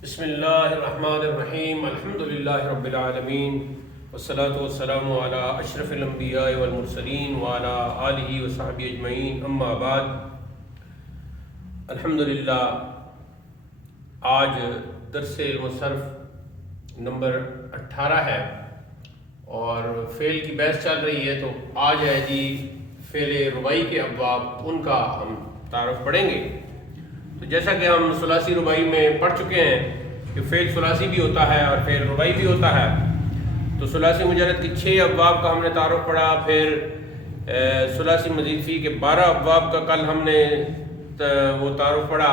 بسم اللہ الرحمن الرحیم الحمدللہ رب العالمین والصلاة والسلام علی اشرف الانبیاء والمرسلین وعلی آلہ وصحبہ اجمعین اما بعد۔ الحمدللہ آج درس علم الصرف نمبر 18 ہے اور فعل کی بحث چل رہی ہے، تو آج ہے جی فعل رباعی کے ابواب، ان کا ہم تعارف پڑھیں گے۔ تو جیسا کہ ہم ثلاثی رباعی میں پڑھ چکے ہیں کہ فعل ثلاثی بھی ہوتا ہے اور فعل رباعی بھی ہوتا ہے، تو ثلاثی مجرد کی 6 ابواب کا ہم نے تعارف پڑھا، پھر ثلاثی مزید فی کے 12 ابواب کا کل ہم نے وہ تعارف پڑھا،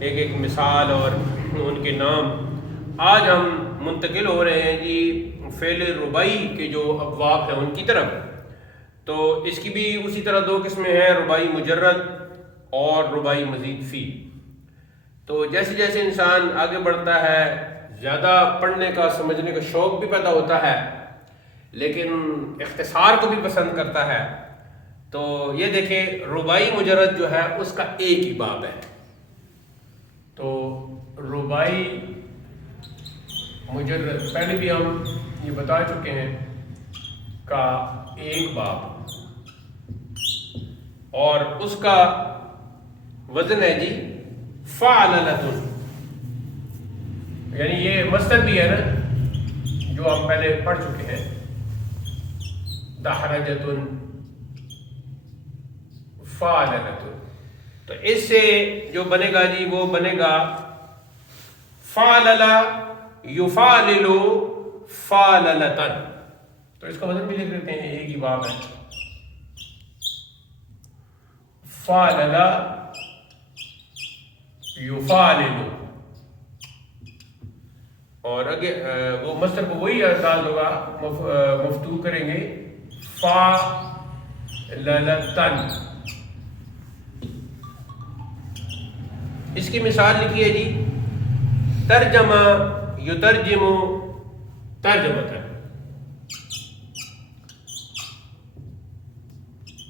ایک ایک مثال اور ان کے نام۔ آج ہم منتقل ہو رہے ہیں جی فعل رباعی کے جو ابواب ہیں ان کی طرف۔ تو اس کی بھی اسی طرح 2 قسمیں ہیں، رباعی مجرد اور رباعی مزید فی۔ تو جیسے جیسے انسان آگے بڑھتا ہے، زیادہ پڑھنے کا سمجھنے کا شوق بھی پیدا ہوتا ہے، لیکن اختصار کو بھی پسند کرتا ہے۔ تو یہ دیکھیں رباعی مجرد جو ہے اس کا ایک ہی باب ہے۔ تو رباعی مجرد پہلے بھی ہم یہ بتا چکے ہیں کا ایک باب، اور اس کا وزن ہے جی فعللۃ، یعنی یہ مصدر بھی ہے نا جو ہم پہلے پڑھ چکے ہیں، دحرجۃ فعللۃ۔ تو اس سے جو بنے گا جی وہ بنے گا فعلل یفعلل فعللۃ۔ تو اس کا وزن بھی لکھ دیتے ہیں، ایک ہی باب ہے، فعلل یفعلل، اور اگر وہ مصدر کو وہی انداز ہوگا، مفتوح کریں گے فعللۃ۔ اس کی مثال لکھی ہے جی ترجمہ یترجم ترجمۃ،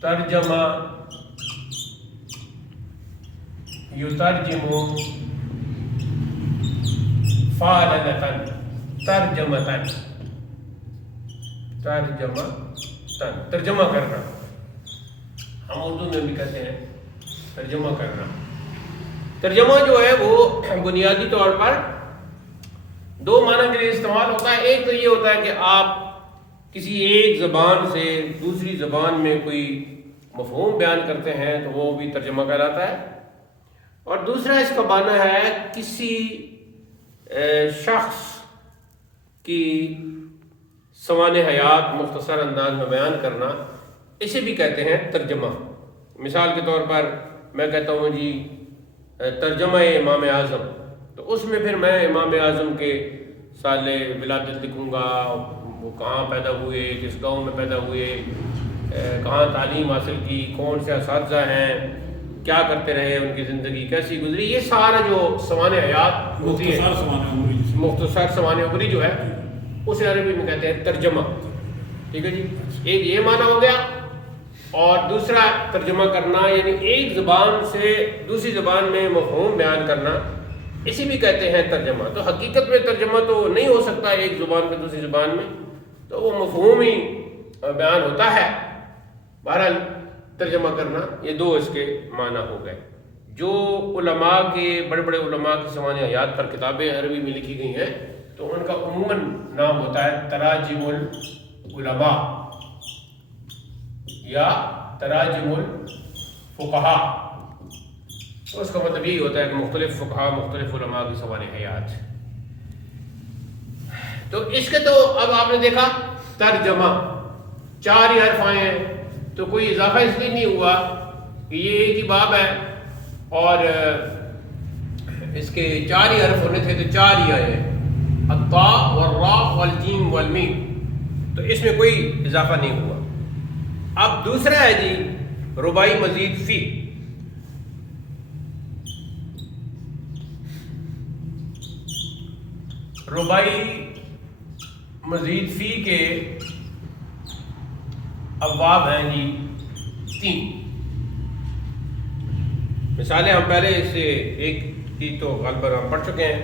ترجمہ یترجم فعللۃ ترجمۃ، ترجمہ کرنا، ہم اردو میں بھی کہتے ہیں ترجمہ کرنا۔ ترجمہ جو ہے وہ بنیادی طور پر 2 معنی کے لیے استعمال ہوتا ہے۔ ایک تو یہ ہوتا ہے کہ آپ کسی ایک زبان سے دوسری زبان میں کوئی مفہوم بیان کرتے ہیں تو وہ بھی ترجمہ کہلاتا ہے، اور دوسرا اس کا معنی ہے کسی شخص کی سوانح حیات مختصر انداز میں بیان کرنا، اسے بھی کہتے ہیں ترجمہ۔ مثال کے طور پر میں کہتا ہوں جی ترجمہ امام اعظم، تو اس میں پھر میں امام اعظم کے سال ولادت لکھوں گا، وہ کہاں پیدا ہوئے، کس گاؤں میں پیدا ہوئے، کہاں تعلیم حاصل کی، کون سے اساتذہ ہیں، کیا کرتے رہے، ان کی زندگی کیسی گزری، یہ سارا جو سوانح حیات ہوتی ہے، مختصر سوانح عمری جو ہے اسے عربی میں کہتے ہیں ترجمہ۔ ٹھیک ہے جی، ایک یہ معنی ہو گیا، اور دوسرا ترجمہ کرنا یعنی ایک زبان سے دوسری زبان میں مفہوم بیان کرنا، اسی بھی کہتے ہیں ترجمہ۔ تو حقیقت میں ترجمہ تو نہیں ہو سکتا ایک زبان سے دوسری زبان میں، تو وہ مفہوم ہی بیان ہوتا ہے۔ بہرحال ترجمہ کرنا، یہ 2 اس کے معنی ہو گئے۔ جو علماء کے بڑے بڑے علماء کی سوانح حیات پر کتابیں عربی میں لکھی گئی ہیں تو ان کا عموماً نام ہوتا ہے تراجم العلماء یا تراجم الفقہاء۔ تو اس کا مطلب یہی ہوتا ہے کہ مختلف فقہاء، مختلف علماء کی سوانح حیات۔ تو اس کے تو اب آپ نے دیکھا ترجمہ 4 ہی حرف آئے ہیں، تو کوئی اضافہ اس لیے نہیں ہوا کہ یہ ایک ہی باب ہے اور اس کے 4 ہی حرف ہونے تھے تو 4 ہی آئے ہیں، الطاء والراء والجیم والمیم، تو اس میں کوئی اضافہ نہیں ہوا۔ اب دوسرا ہے جی رباعی مزید فی۔ رباعی مزید فی کے ابواب ہیں جی 3۔ مثالیں ہم پہلے اس سے ایک کی تو غالباً ہم پڑھ چکے ہیں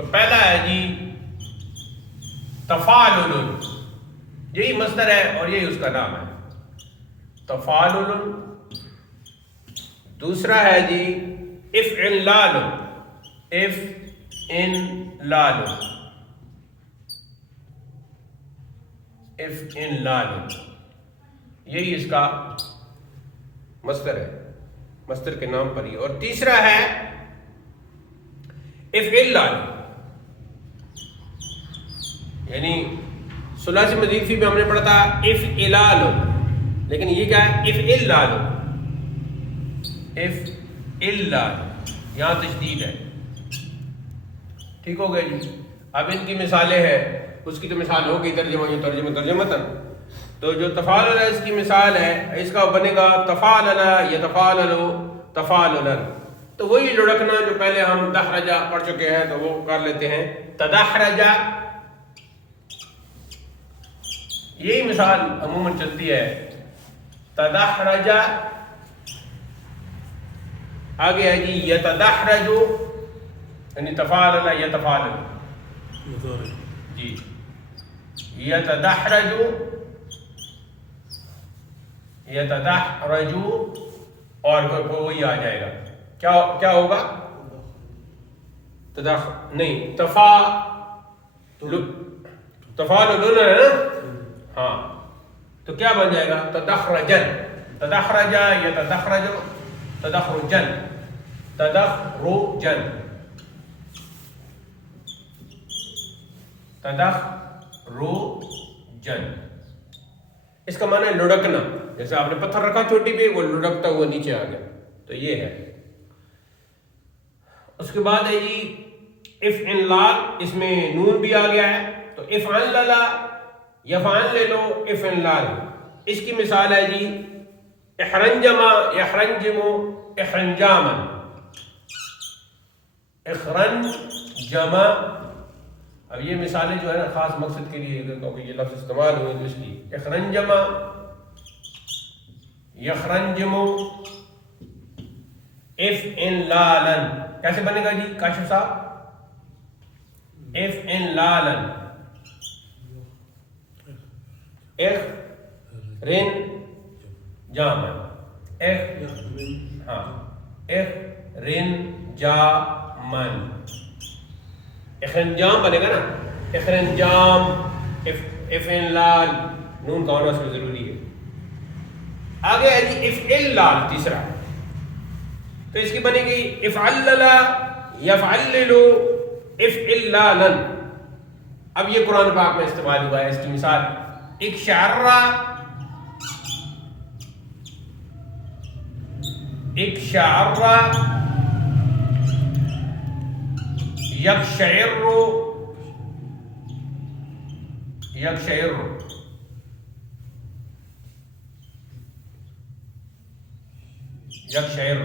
تو پہلا ہے جی تفاعل، یہی مصدر ہے اور یہی اس کا نام ہے تفاعل. دوسرا ہے جی افعلال، افعلال، افعلال، یہی اس کا مصدر ہے، مصدر کے نام پر ہی. اور تیسرا ہے افعلال، یعنی ثلاثی مزید فی میں ہم نے پڑھا تھا افعلال، لیکن یہ کیا ہے افعلال، افعلال، یہاں تشدید ہے. ٹھیک ہو گیا جی. اب ان کی مثالیں ہیں، اس کی تو مثال ہوگی ترجمہ ترجمتاً. تو جو تفاعل ہے اس کی مثال ہے، اس کا بنے گا تفاعل یتفاعل تفاعلا. تو وہی لڑکنا جو پہلے ہم دحرجہ پڑھ چکے ہیں، تو وہ کر لیتے ہیں تدحرجہ. یہی مثال عموماً چلتی ہے تدحرجہ. آگے ہے جی یتدحرج، یعنی تفاعل یتفاعل جی، یتدحرج، یتدحرج، اور وہی آ جائے گا. کیا ہوگا نہیں تفاعل ہے نا. ہاں تو کیا بن جائے گا تدحرجن، تدحرج یتدحرج تدحرجن، تدحرجن، تدحرجن. اس کا معنی ہے لڑکنا، جیسے آپ نے پتھر رکھا چوٹی پہ، وہ لڑکتا ہوا نیچے آ گیا. تو یہ ہے. اس کے بعد ہے جی افعلال، اس میں نون بھی آ گیا ہے. تو افعلل یفعل لے لو، افعلال. اس کی مثال ہے جی احرنجم یحرنجم احرنجاما، احرنجم. اب یہ مثالیں جو ہے نا خاص مقصد کے لیے، کیونکہ یہ لفظ استعمال ہوئے تو اس لیے احرنجم یحرنجم افعلالا. کیسے بنے گا جی کاشف صاحب؟ افعلالا، احرنجاما، احرنجاما. اخرنجام بنے گا نا، اخرنجام، افعلال، نون کا ہونا اس میں ضروری ہے. آگے ہے جی افعلال تیسرا. تو اس کی بنے گی افعلل یفعلل افعلالا. اب یہ قرآن پاک میں استعمال ہوا ہے. اس کی مثال اکشعر، اکشعر یکشعر، یکشعر، یکشعر.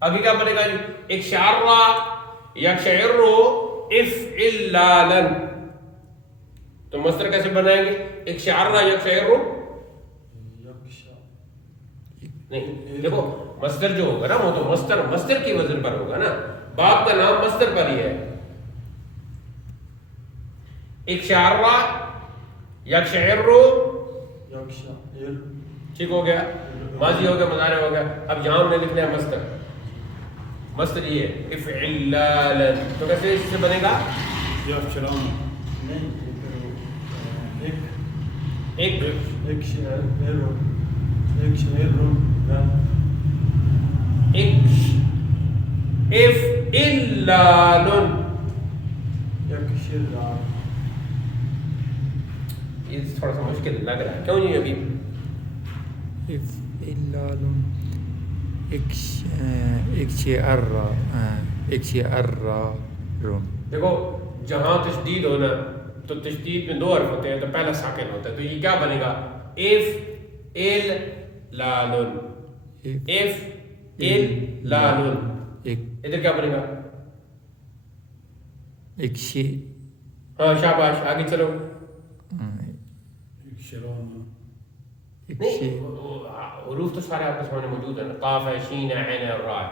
آگے کیا بنے گا جی اکشعر یکشعر افعلالا. تو مصدر کیسے بنائیں گے؟ اکشعر یکشعر، نہیں دیکھو مصدر جو ہوگا نا وہ تو مصدر کی وزن پر ہوگا نا، باپ کا نام مصدر پر ہی ہے. اکشعر یکشعر، ٹھیک ہو گیا، ماضی ہو گیا، مضارع ہو گیا. اب یہاں ہم نے لکھنا ہے مصدر. مصدر یہ ہے افعلالا. تو کیسے اس سے بنے گا؟ یہ تھوڑا سا مشکل لگ رہا ہے، کیوں نہیں ابھی؟ دیکھو جہاں تشدید ہونا تو تشدید میں دو حرف ہوتے ہیں، تو پہلا ساکن ہوتا ہے. تو یہ کیا بنے گا افعلال، افعلال. ادھر کیا بنے گا؟ ہاں شاباش، آگے چلو. نہیں حروف تو سارے آپ کے سامنے موجود ہیں، قاف ہے، شین ہے، عین ہے اور را ہے.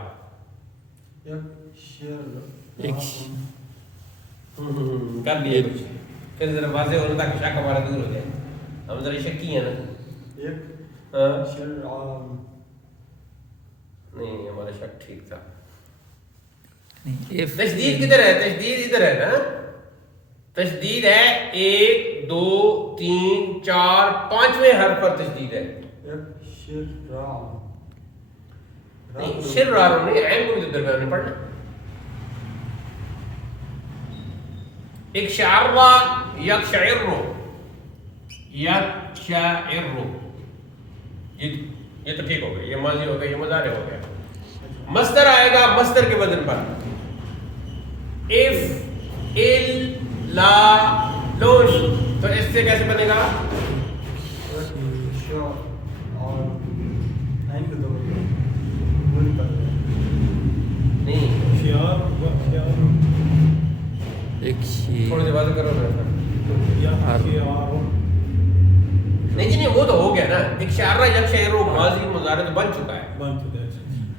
کر لیے کچھ پھر ذرا واضح ہونا تاکہ شک ہمارا دور ہو جائے. ہم ذرا شکی ہیں نا. نہیں ہمارا شک ٹھیک تھا. تشدید کدھر ہے؟ تشدید ادھر ہے نا. تشدید ہے 1 2 3 4 5ویں حرف پر تشدید ہے. نہیں شر را نہیں عین کو بھی درمیان میں پڑھنا. ایک شعر یک شعر یہ تو ٹھیک ہو گیا. یہ ماضی ہو گیا, یہ مضارع ہو گیا. مصدر آئے گا مصدر کے وزن پر. اف ال لا لون تو اس سے کیسے بنے گا؟ نہیں تھوڑی سی بات کرو نہیں جی نہیں وہ تو ہو گیا نا. ایک شعر یک شعر ماضی مضارع تو بن چکا ہے.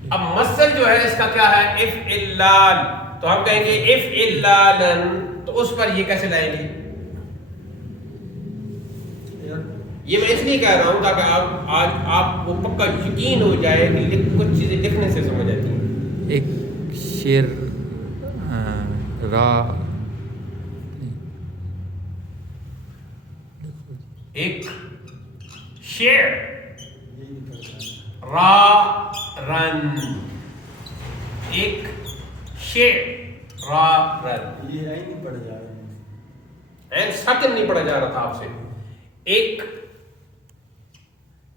اب مصدر جو ہے اس کا کیا ہے؟ اف اللال. تو ہم کہیں گے اف اللالن, تو اس پر یہ کیسے لائیں گے؟ یہ میں اس لیے کہہ رہا ہوں تاکہ آپ کو پکا یقین ہو جائے کہ کچھ چیزیں لکھنے سے سمجھ آتی ہیں. ایک شیر را ایک شیر را رن. ایک شیر را رن. یہ نہیں پڑھا جا رہا ہے, ساکن نہیں پڑھا جا رہا تھا آپ سے. ایک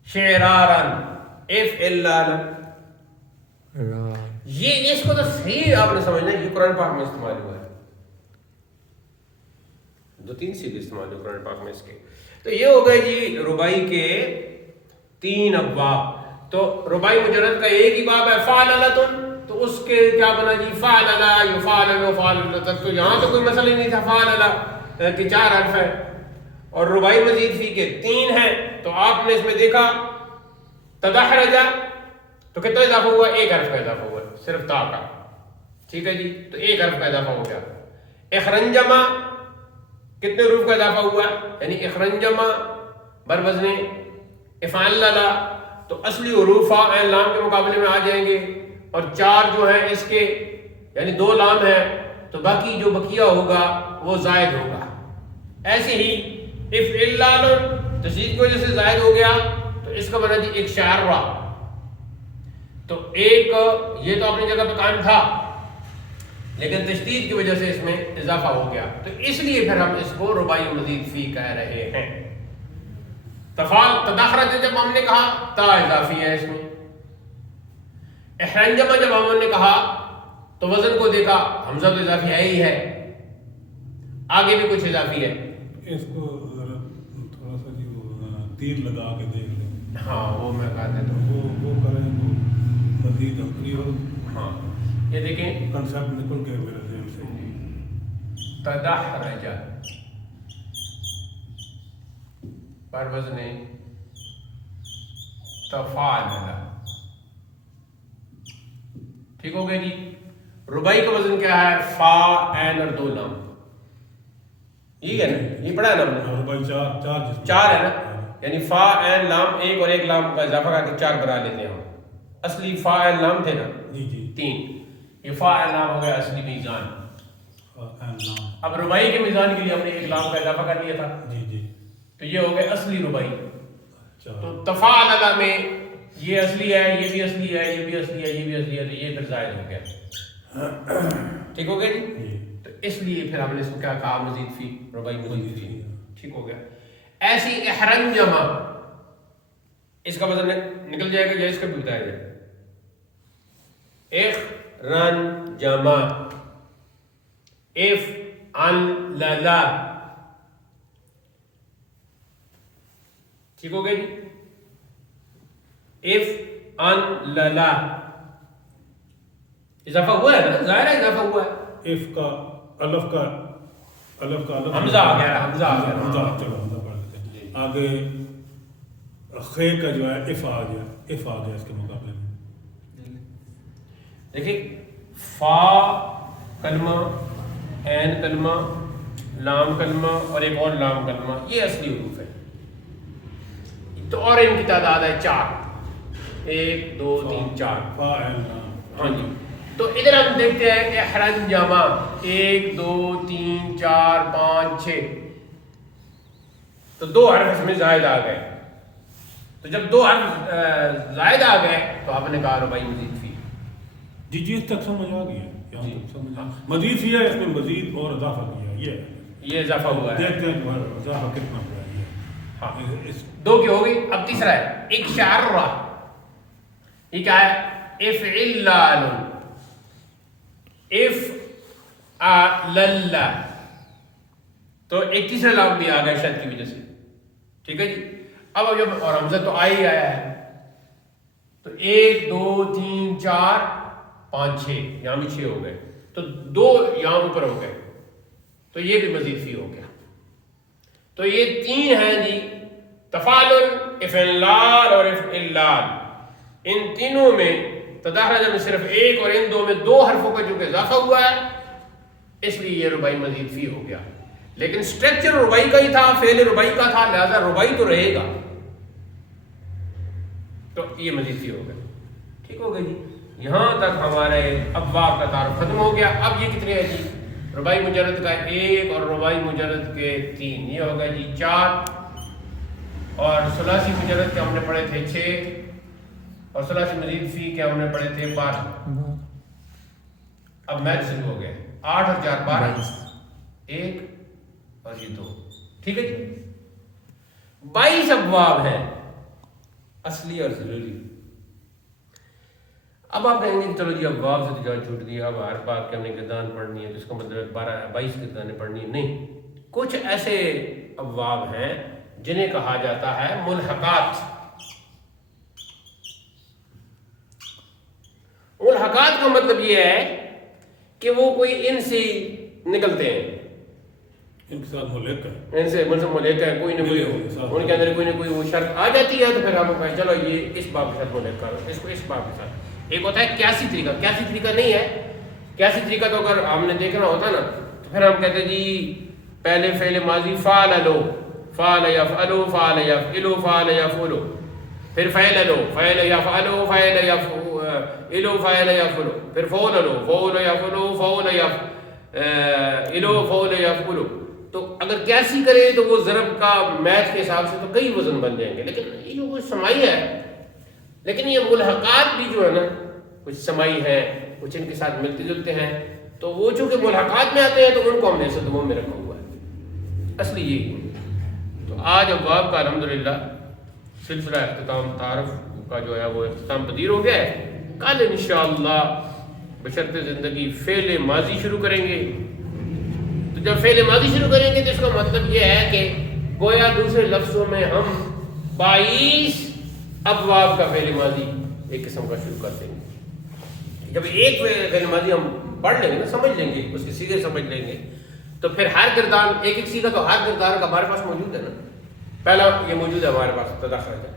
شعرارن اف اللالن. یہ اس کو تو صحیح آپ نے سمجھنا ہے. یہ قرآن پاک میں استعمال ہوا ہے. 2-3 سیدھے استعمال ہوئے قرآن پاک میں اس کے. تو یہ ہو گئے جی ربائی کے 3 ابواب. تو ربائی مجرد کا ایک ہی باب ہے فعللتن. تو اس کے کیا بنا جی؟ فعللا یفعلل وفعلل. تو یہاں تو کوئی مسئلہ ہی نہیں تھا فعللا کہ 4 حرف ہے اور ربائی مزید فی کے 3 ہیں. تو آپ نے اس میں دیکھا تدحرجا تو کتنا اضافہ ہوا؟ 1 حرف کا اضافہ ہوا صرف تا کا. ٹھیک ہے جی, تو 1 حرف کا اضافہ ہو گیا. اخرنجما کتنے حروف کا اضافہ ہوا؟ یعنی اخرنجما بر وزن افعللا. تو اصلی حروف فا عین لام کے مقابلے میں آ جائیں گے اور 4 جو ہیں اس کے یعنی 2 لام ہیں تو باقی جو بقیہ ہوگا وہ زائد ہوگا. ایسے ہی اف اللالن تشدید کی وجہ سے زائد ہو گیا تو اس کا بنا جی ایک شعر را. تو ایک یہ تو اپنی جگہ پہ قائم تھا لیکن تشدید کی وجہ سے اس میں اضافہ ہو گیا. تو اس لیے پھر ہم اس کو ربائی مزید فی کہہ رہے ہیں. تفال تداخرت جب ہم نے کہا تا اضافی ہے اس میں. احرنجمہ جب ہم نے کہا تو وزن کو دیکھا حمزہ تو اضافی ہے ہی ہے, آگے بھی کچھ اضافی ہے. اس کو تھوڑا سا جی وہ تیر لگا کے دیکھ لیں. ہاں وہ میں کہا دیتا ہوں. وہ کریں تو مزید عقلی اور ہاں یہ دیکھیں کنسیپٹ نکل کے میرے ذہن سے. تدحرج پر وزن تفعلل. ٹھیک ہو گیا جی. ربائی کا وزن کیا ہے؟ فا عین اور 2 لام. یہ ہے نا, یہ پڑھا ہے نا ہم نے. بھائی 4 ہے نا, یعنی فا عین لام 1 اور 1 لام کا اضافہ کر کے 4 بنا لیتے ہیں ہم. اصلی فا عین لام تھے نا جی جی 3, یہ فا عین لام ہو گیا اصلی میزان. اب ربائی کے میزان کے لیے ہم نے 1 لام کا اضافہ کر لیا تھا. جی جی تو یہ ہو گیا اصلی ربائی. تو تفعلل میں یہ اصلی ہے, یہ بھی اصلی ہے, یہ بھی اصلی ہے, یہ بھی اصلی ہے, تو یہ پھر زائد ہو گیا. ٹھیک ہو گیا جی. تو اس لیے پھر ہم نے اس کو کیا کہا؟ مزید فی, ربائی مزید فی. ٹھیک ہو گیا. ایسی احرنجما اس کا وزن نکل جائے گا یا اس کا بھی بتایا جائے. اخرنجما اف عللا. ٹھیک ہو گیا جی. اف عللا اضافہ ہوا ہے نا, ظاہر ہے اضافہ ہوا ہے. اف کا الف کا حمزہ آ گیا, حمزہ آ گیا. چلو حمزہ پڑھ لیتے ہیں. آگے خے کا جو ہے اف آ گیا اس کے مقابلے میں. دیکھیں فا کلمہ, عین کلمہ, لام کلمہ اور ایک اور لام کلمہ، یہ اصلی حروف ہے. تو اور ان کی تعداد ہے 4، 1 2 3 4. فا عین لام. ہاں جی. تو ادھر ہم دیکھتے ہیں احرنجما 1 2 3 4 5 6. تو 2 حرف اس میں زائد آ گئے. تو جب 2 حرف زائد آ گئے تو آپ نے کہا رباعی مزید فی. جی اس تک سمجھ آ گئی ہے. یہاں جی. تک سمجھ مزید فی ہے، اس میں مزید اور اضافہ کیا یہ اضافہ ہوا ہے. دیکھتے ہیں اضافہ کتنا ہوا ہے. ہاں اس 2 کی ہو گئی. اب تیسرا ہے اکشارہ. یہ کیا ہے؟ افعلال. افعلل. تو ایک تیسرا لام بھی آ گیا شد کی وجہ سے. ٹھیک ہے جی. اب جب اور حمزہ تو آئی آیا ہے، تو 1 2 3 4 5 6 یہاں بھی 6 ہو گئے. تو 2 یہاں اوپر ہو گئے، تو یہ بھی مزید فی ہو گیا. تو یہ 3 ہیں جی، تفاعل، افعلال اور افعلال. ان تینوں میں تداخلہ میں صرف ایک اور ان 2 میں 2 حرفوں کا جو کہ اضافہ ہوا ہے، اس لیے یہ رباعی مزید فی ہو گیا. لیکن اسٹرکچر رباعی کا ہی تھا، فعل رباعی کا تھا، لہذا رباعی تو رہے گا. تو یہ مزید فی ہو گیا. ٹھیک ہو گیا جی. یہاں تک ہمارے ابواب کا تعارف ختم ہو گیا. اب یہ کتنے ہیں جی؟ رباعی مجرد کا 1 اور رباعی مجرد کے 3، یہ ہو گیا جی 4. اور ثلاثی مجرد کے ہم نے پڑھے تھے 6، اور ثلاثی مزید فی کے ہم نے پڑھے تھے 12. اب میتھ شروع ہو گیا. 8 اور 4 12، 1 اور یہ 2. ٹھیک ہے جی. 22 ابواب ہیں اصلی اور ضروری. اب آپ کہیں گے کہ چلو جی ابواب سے تو جان چھوٹ گئی، اب ہر بات کے ہم نے گردان پڑھنی ہے، تو اس کا مطلب 22 گردانیں پڑھنی ہے. نہیں، کچھ ایسے ابواب ہیں جنہیں کہا جاتا ہے ملحقات. ملحقات کا مطلب یہ ہے کہ وہ کوئی ان سے نکلتے ہیں، ان کے ساتھ ملحق ہے، ان سے ملحق ہے. کوئی نہ کوئی ان کے اندر کوئی نہ کوئی وہ شرط آ جاتی ہے، تو پھر ہم کہیں چلو یہ اس باب کے ساتھ ملحق کرو، اس کو اس باب کے ساتھ. ایک ہوتا ہے قیاسی طریقہ. قیاسی طریقہ نہیں ہے. قیاسی طریقہ تو اگر ہم نے دیکھنا ہوتا نا، تو پھر ہم کہتے ہیں جی پہلے فعل ماضی فعل لو، فعل یفعلو، فعل یفعلو، فعل یفعلو، پھر فعل لو، فعل یفعلو، فعل یفعلو، فعل یفعلو، پھر فعل لو، فعل یفعلو، فعل یفعلو، فعل یفعلو. تو اگر قیاسی کرے تو وہ ضرب کا میتھ کے حساب سے تو کئی وزن بن جائیں گے. لیکن یہ جو کچھ سمائی ہے، لیکن یہ ملحقات بھی جو ہے نا کچھ سمائی ہیں، کچھ ان کے ساتھ ملتے جلتے ہیں. تو وہ چونکہ ملحقات میں آتے ہیں تو ان کو ہم نے صدموں میں رکھا ہوا ہے. اصلی یہی ہے. تو آج ابواب کا الحمدللہ سلسلہ اختتام تعارف کا جو ہے وہ اختتام پذیر ہو گیا ہے. کل انشاءاللہ بشرط زندگی فعل ماضی شروع کریں گے. تو جب فعل ماضی شروع کریں گے تو اس کا مطلب یہ ہے کہ گویا دوسرے لفظوں میں ہم 22 ابواب کا فعل ماضی ایک قسم کا شروع کر دیں گے. جب ایک فعل ماضی ہم پڑھ لیں گے نا، سمجھ لیں گے، اس کے سیغے سمجھ لیں گے، تو پھر ہر گردان ایک ایک سیغہ تو ہر گردان کا ہمارے پاس موجود ہے نا. پہلا یہ موجود ہے ہمارے پاس تداخل ہے،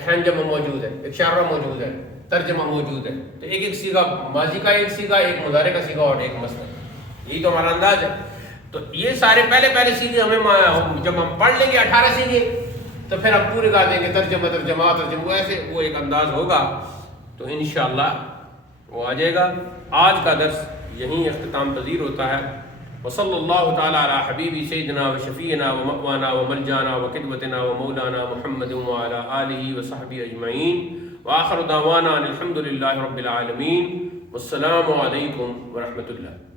احرنجمہ موجود ہے، اکشارہ موجود ہے، ترجمہ موجود ہے. تو ایک ایک سیغہ ماضی کا ایک سیغہ، ایک مضارع کا سیغہ اور ایک مصدر. یہی تو ہمارا انداز ہے. تو یہ سارے پہلے سیغے ہمیں جب ہم پڑھ لیں گے 18 سیغے، تو پھر ہم پورے گا دیں گے ترجمہ ترجمہ، ایسے وہ ایک انداز ہوگا. تو انشاءاللہ وہ آ جائے گا. آج کا درس یہیں اختتام پذیر ہوتا ہے. وصلی اللہ تعالی علی حبیبی سیدنا و شفیعنا و مأوانا و ملجانا و قدوتنا و مولانا محمد وعلی آلہ و صحبہ اجمعین. وآخر دعوانا الحمد للہ رب العالمین. والسلام علیکم ورحمۃ اللہ.